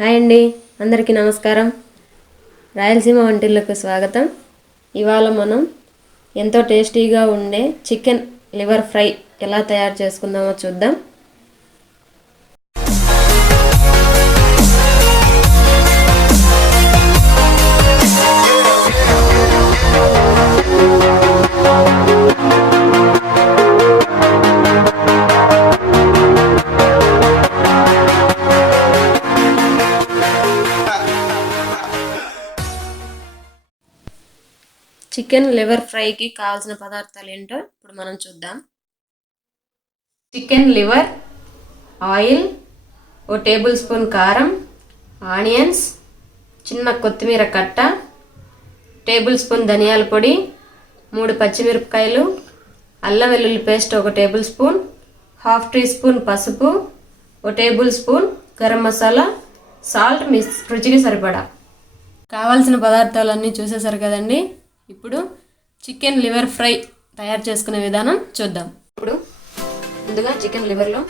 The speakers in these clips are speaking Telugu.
హాయ్ అండి, అందరికీ నమస్కారం. రాయలసీమ వంటిల్లకు స్వాగతం. ఇవాళ మనం ఎంతో టేస్టీగా ఉండే చికెన్ లివర్ ఫ్రై ఎలా తయారు చేసుకుందామో చూద్దాం. చికెన్ లివర్ ఫ్రైకి కావాల్సిన పదార్థాలు ఏంటో ఇప్పుడు మనం చూద్దాం. చికెన్ లివర్, ఆయిల్, ఓ టేబుల్ స్పూన్ కారం, ఆనియన్స్, చిన్న కొత్తిమీర కట్ట, టేబుల్ స్పూన్ ధనియాల పొడి, 3 పచ్చిమిరపకాయలు, అల్లం వెల్లుల్లి paste 1 tablespoon, 1/2 teaspoon పసుపు, 1 tablespoon garam masala, salt మీ రుచికి సరిపడా. కావాల్సిన పదార్థాలన్నీ చూసేసారు కదండి. ఇప్పుడు చికెన్ లివర్ ఫ్రై తయారు చేసుకునే విధానం చూద్దాం. ఇప్పుడు ముందుగా చికెన్ లివర్లో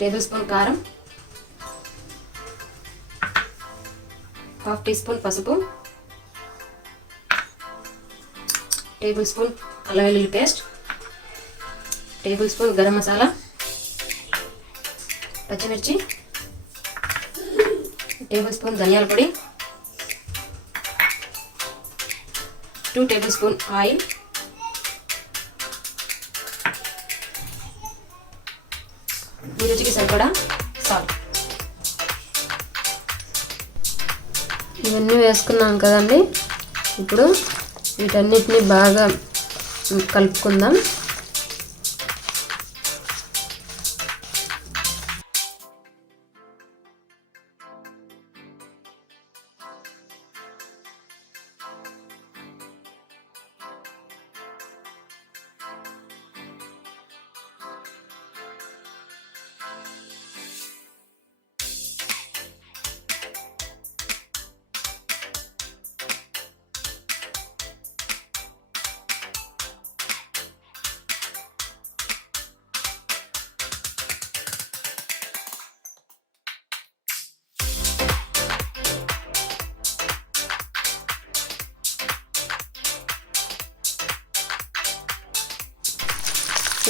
టేబుల్ స్పూన్ కారం, 1/2 టీ స్పూన్ పసుపు, టేబుల్ స్పూన్ అల్లం వెల్లుల్లి paste, tablespoon garam masala, పచ్చిమిర్చి, టేబుల్ స్పూన్ ధనియాల పొడి, 2 టేబుల్ స్పూన్ ఆయిల్, మీ రుచికి సరిపడా సాల్ట్. ఇవన్నీ వేసుకున్నాం కదండి. ఇప్పుడు వీటన్నిటిని బాగా కలుపుకుందాం.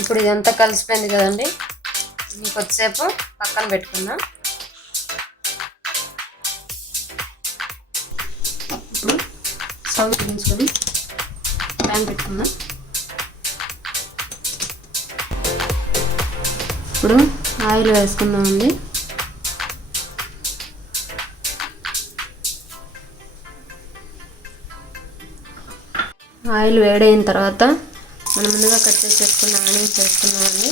ఇప్పుడు ఇదంతా కలిసిపోయింది కదండి. కొద్దిసేపు పక్కన పెట్టుకుందాం. ఇప్పుడు స్టవ్ వెలిగించుకొని ప్యాన్ పెట్టుకుందాం. ఇప్పుడు ఆయిల్ వేసుకుందామండి. ఆయిల్ వేడైన తర్వాత మనం ముందుగా కట్ చేసి పెట్టుకున్న ఆనియన్స్ వేసుకున్నామండి.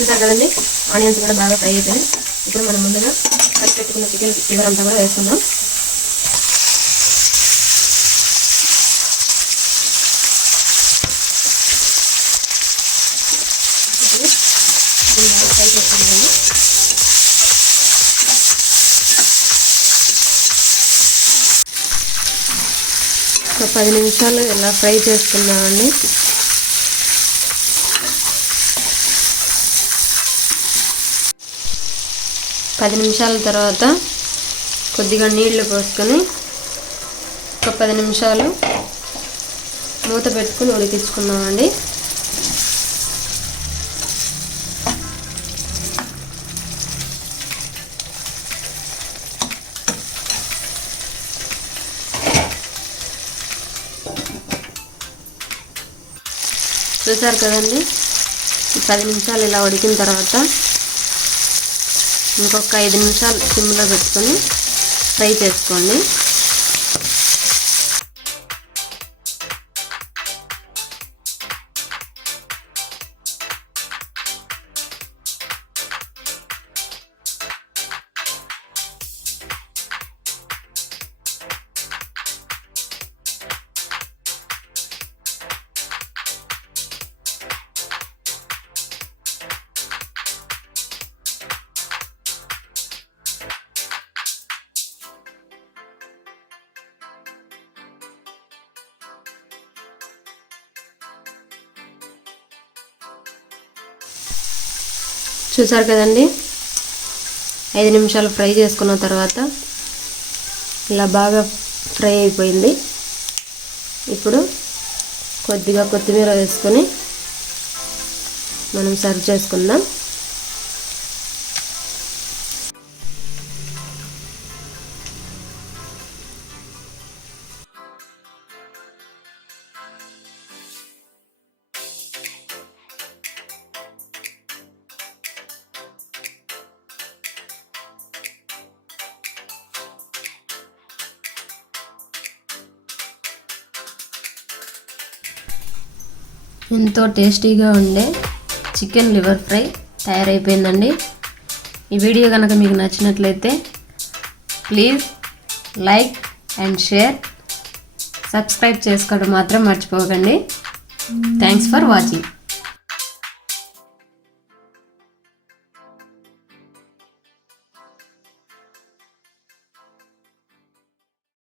చూసారు కదండి, ఆనియన్స్ కూడా బాగా ఫ్రై అయిపోయాయి. ఇప్పుడు మనం ముందుగా కట్ పెట్టుకున్న చికెన్ లివర్ అంతా కూడా వేసుకుందాం. ఇప్పుడు బాగా ఫ్రై చేసుకున్నామండి. ఒక 10 నిమిషాలు ఇలా ఫ్రై చేసుకుందామండి. పది నిమిషాల తర్వాత కొద్దిగా నీళ్లు పోసుకొని ఒక 10 నిమిషాలు మూత పెట్టుకుని ఉడికించుకున్నామండి. చూసారు కదండి, 10 నిమిషాలు ఇలా ఉడికిన తర్వాత ఇంకొక 5 నిమిషాలు సిమ్లో పెట్టుకొని ఫ్రై చేసుకోండి. చూసారు కదండి, 5 నిమిషాలు ఫ్రై చేసుకున్న తర్వాత ఇలా బాగా ఫ్రై అయిపోయింది. ఇప్పుడు కొద్దిగా కొత్తిమీర వేసుకొని మనం సర్వ్ చేసుకుందాం. ఎంతో టేస్టీగా ఉండే చికెన్ లివర్ ఫ్రై తయారైపోయిందండి. ఈ వీడియో కనుక మీకు నచ్చినట్లయితే please like and share, subscribe చేసుకోవడం మాత్రం మర్చిపోకండి. Thanks for watching.